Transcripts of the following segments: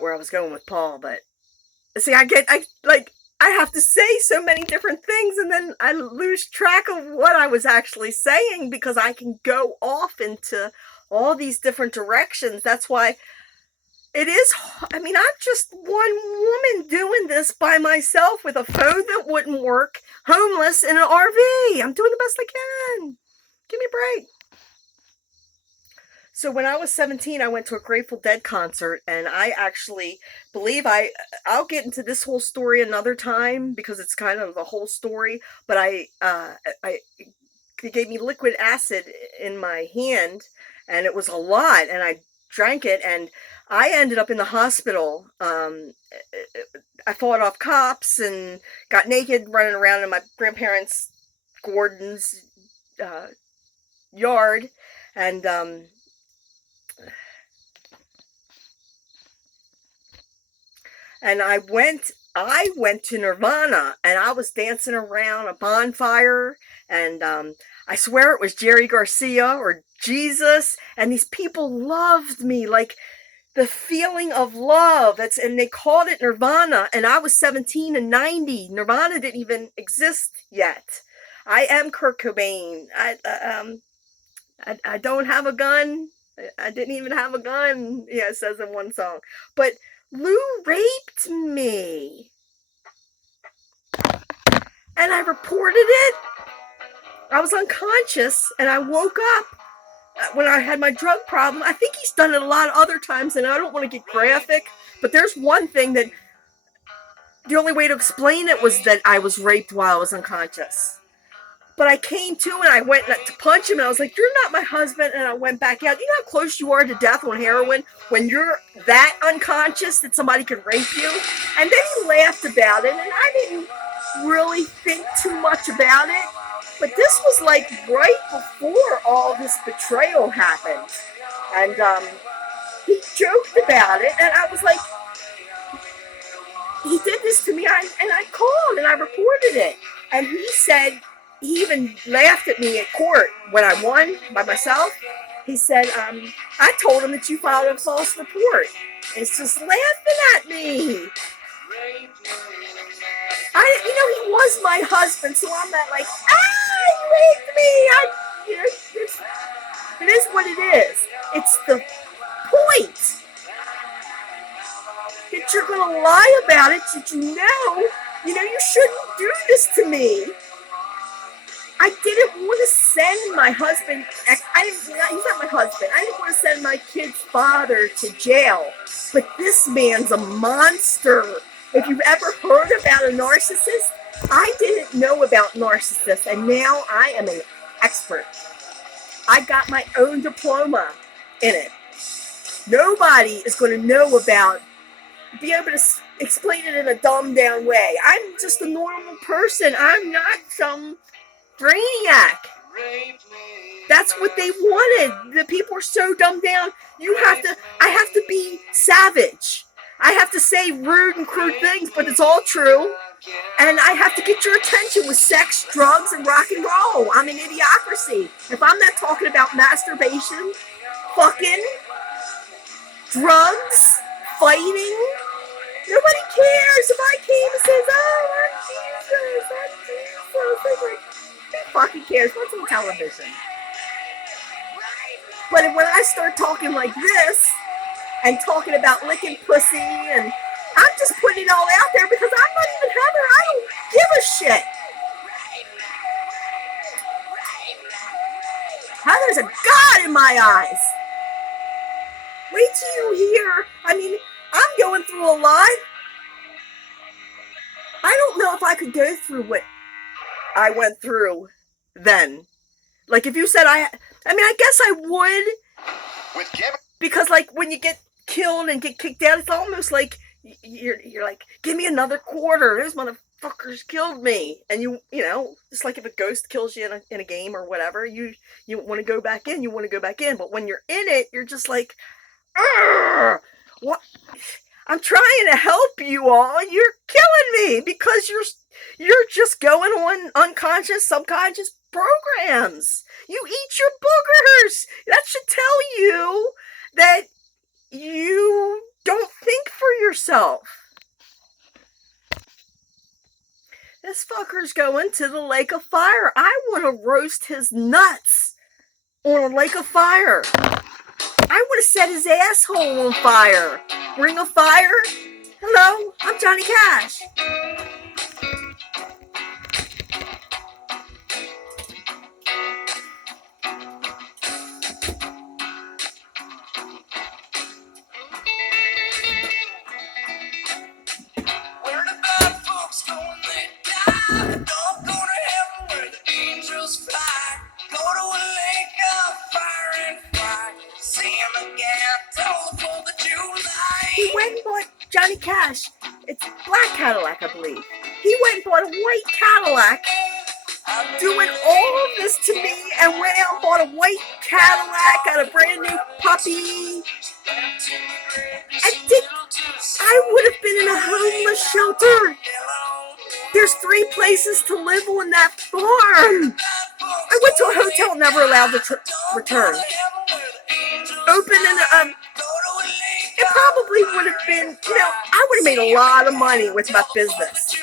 where I was going with Paul, but see, I have to say so many different things, and then I lose track of what I was actually saying because I can go off into all these different directions. That's why it is. I mean, I'm just one woman doing this by myself with a phone that wouldn't work, homeless in an RV. I'm doing the best I can. Give me a break. So when I was 17, I went to a Grateful Dead concert, and I actually believe I'll get into this whole story another time because it's kind of the whole story. But I they gave me liquid acid in my hand, and it was a lot, and I drank it, and I ended up in the hospital. I fought off cops and got naked running around in my grandparents' Gordon's uh, yard, and and I went to Nirvana, and I was dancing around a bonfire, and I swear it was Jerry Garcia or Jesus, and these people loved me like the feeling of love. And they called it Nirvana, and I was 17 and 90. Nirvana didn't even exist yet. I am Kurt Cobain. I don't have a gun. I didn't even have a gun. Yeah, it says in one song. But Lou raped me, and I reported it. I was unconscious, and I woke up when I had my drug problem. I think he's done it a lot of other times, and I don't want to get graphic, but there's one thing that the only way to explain it was that I was raped while I was unconscious. But I came to and I went to punch him, and I was like, "You're not my husband," and I went back out. You know how close you are to death on heroin when you're that unconscious that somebody could rape you? And then he laughed about it, and I didn't really think too much about it. But this was like right before all this betrayal happened. And he joked about it, and I was like, he did this to me, and I called and I reported it. And he said, he even laughed at me at court when I won by myself. He said, I told him that you filed a false report. It's just laughing at me. He was my husband, so I'm not like, you raped me. It is what it is. It's the point that you're going to lie about it, that you shouldn't do this to me. I didn't want to send my husband, he's not my husband, I didn't want to send my kid's father to jail. But this man's a monster. If you've ever heard about a narcissist, I didn't know about narcissists, and now I am an expert. I got my own diploma in it. Nobody is going to know be able to explain it in a dumbed down way. I'm just a normal person. I'm not some brainiac. That's what they wanted. The people are so dumbed down. I have to be savage. I have to say rude and crude things, but it's all true. And I have to get your attention with sex, drugs, and rock and roll. I'm an idiocracy. If I'm not talking about masturbation, fucking, drugs, fighting, nobody cares. If I came and says, I'm Jesus, like, who fucking cares? What's on television? But when I start talking like this, and talking about licking pussy, and I'm just putting it all out there because I'm not even Heather. I don't give a shit. Heather's a god in my eyes. Wait till you hear. I'm going through a lot. I don't know if I could go through what I went through then. Like if you said I guess I would. Because like when you get killed and get kicked out, it's almost like you're like, give me another quarter. Those motherfuckers killed me. And just like if a ghost kills you in a game or whatever, you want to go back in. You want to go back in. But when you're in it, you're just like, what? I'm trying to help you all. You're killing me because you're just going on unconscious, subconscious programs. You eat your boogers. That should tell you that you Don't think for yourself. This fucker's going to the lake of fire. I want to roast his nuts on a lake of fire. I would have set his asshole on fire. Ring of fire? Hello, I'm Johnny Cash. Where the bad folks go when they die? Don't go to heaven where the angels fly. Go to a lake of fire and fry. See him again, tell the 4th of July. He went and bought Johnny Cash. It's black Cadillac, I believe. He went and bought a white Cadillac, doing all of this to me, and went out and bought a white Cadillac, got a brand new puppy. I would have been in a homeless shelter. There's 3 places to live on that farm. I went to a hotel, never allowed to return. Open in it probably would have been, I would have made a lot of money with my business.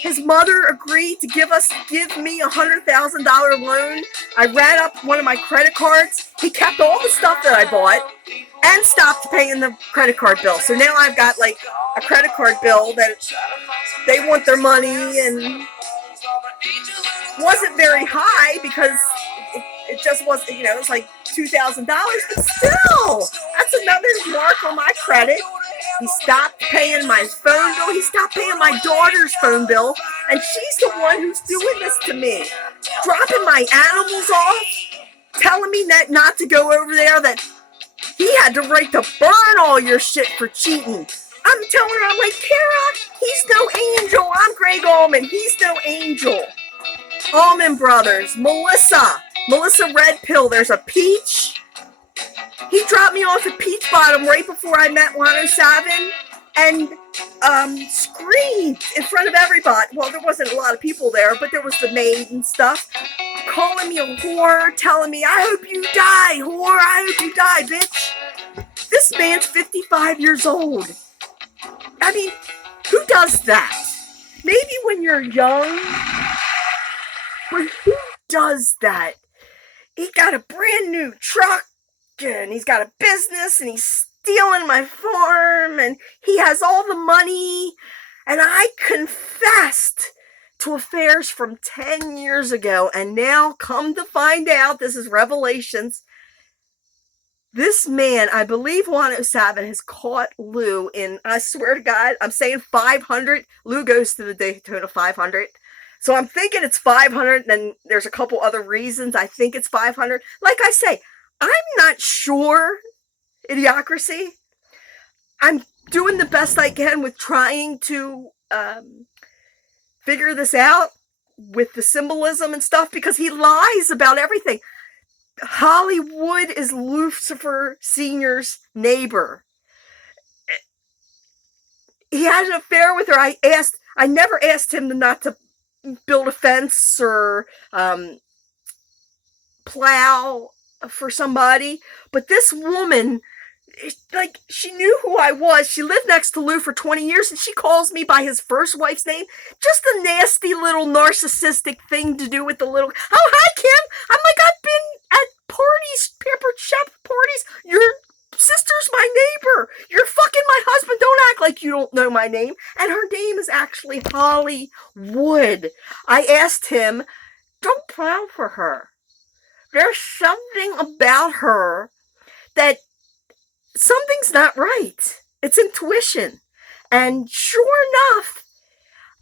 His mother agreed to give me a $100,000 loan. I ran up one of my credit cards. He kept all the stuff that I bought and stopped paying the credit card bill. So now I've got like a credit card bill that they want their money, and wasn't very high because it just wasn't, it was like $2,000, but still, that's another mark on my credit. He stopped paying my phone bill. He stopped paying my daughter's phone bill, and she's the one who's doing this to me. Dropping my animals off, telling me that not to go over there, that he had the right to burn all your shit for cheating. I'm telling her, I'm like, Kara, he's no angel. I'm Greg Allman. He's no angel. Allman Brothers. Melissa Red Pill. There's a Peach. He dropped me off at Peach Bottom right before I met Juan O Savin, and screamed in front of everybody. Well, there wasn't a lot of people there, but there was the maid and stuff, calling me a whore, telling me, I hope you die, whore, I hope you die, bitch. This man's 55 years old. I mean, who does that? Maybe when you're young, but who does that? He got a brand new truck, and he's got a business, and he's stealing my farm, and he has all the money, and I confessed to affairs from 10 years ago, and now come to find out, this is revelations, this man, I believe Juan O Savin, has caught Lou in, I swear to God, I'm saying 500. Lou goes to the Daytona 500. So I'm thinking it's 500, and there's a couple other reasons I think it's 500. Like I say, I'm not sure, Idiocracy. I'm doing the best I can with trying to figure this out with the symbolism and stuff, because he lies about everything. Hollywood is Lucifer Sr.'s neighbor. He had an affair with her. I never asked him not to build a fence or plow for somebody, but this woman, like, she knew who I was. She lived next to Lou for 20 years, and she calls me by his first wife's name. Just a nasty little narcissistic thing to do with the little, oh, hi, Kim. I'm like, I've been at parties, pampered chef parties. Your sister's my neighbor. You're fucking my husband. Don't act like you don't know my name. And her name is actually Hollywood. I asked him, don't plow for her. There's something about her that something's not right. It's intuition. And sure enough,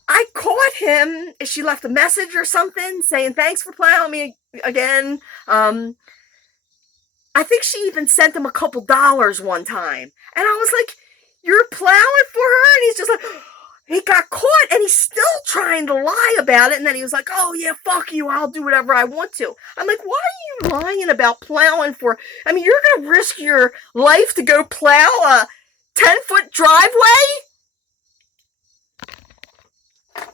I caught him. She left a message or something saying, thanks for plowing me again. I think she even sent him a couple dollars one time. And I was like, you're plowing for her? And he's just like, he got caught, and he's still trying to lie about it. And then he was like, oh, yeah, fuck you. I'll do whatever I want to. I'm like, why are you lying about plowing for? I mean, you're going to risk your life to go plow a 10-foot driveway?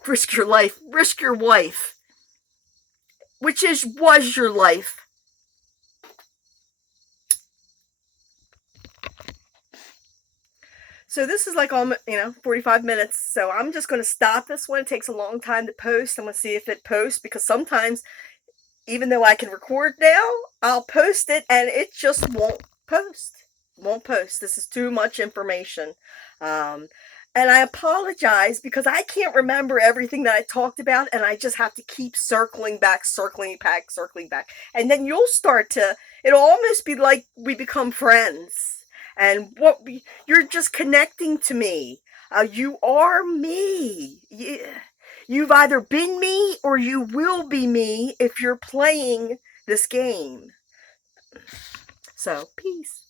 Risk your life. Risk your wife. Which was your life. So this is like almost, 45 minutes. So I'm just going to stop this one. It takes a long time to post. I'm going to see if it posts, because sometimes, even though I can record now, I'll post it and it just won't post. Won't post. This is too much information. Um, and I apologize because I can't remember everything that I talked about, and I just have to keep circling back, circling back, circling back. And then you'll start to, it'll almost be like we become friends. And you're just connecting to me. You are me. Yeah. You've either been me or you will be me if you're playing this game. So, peace.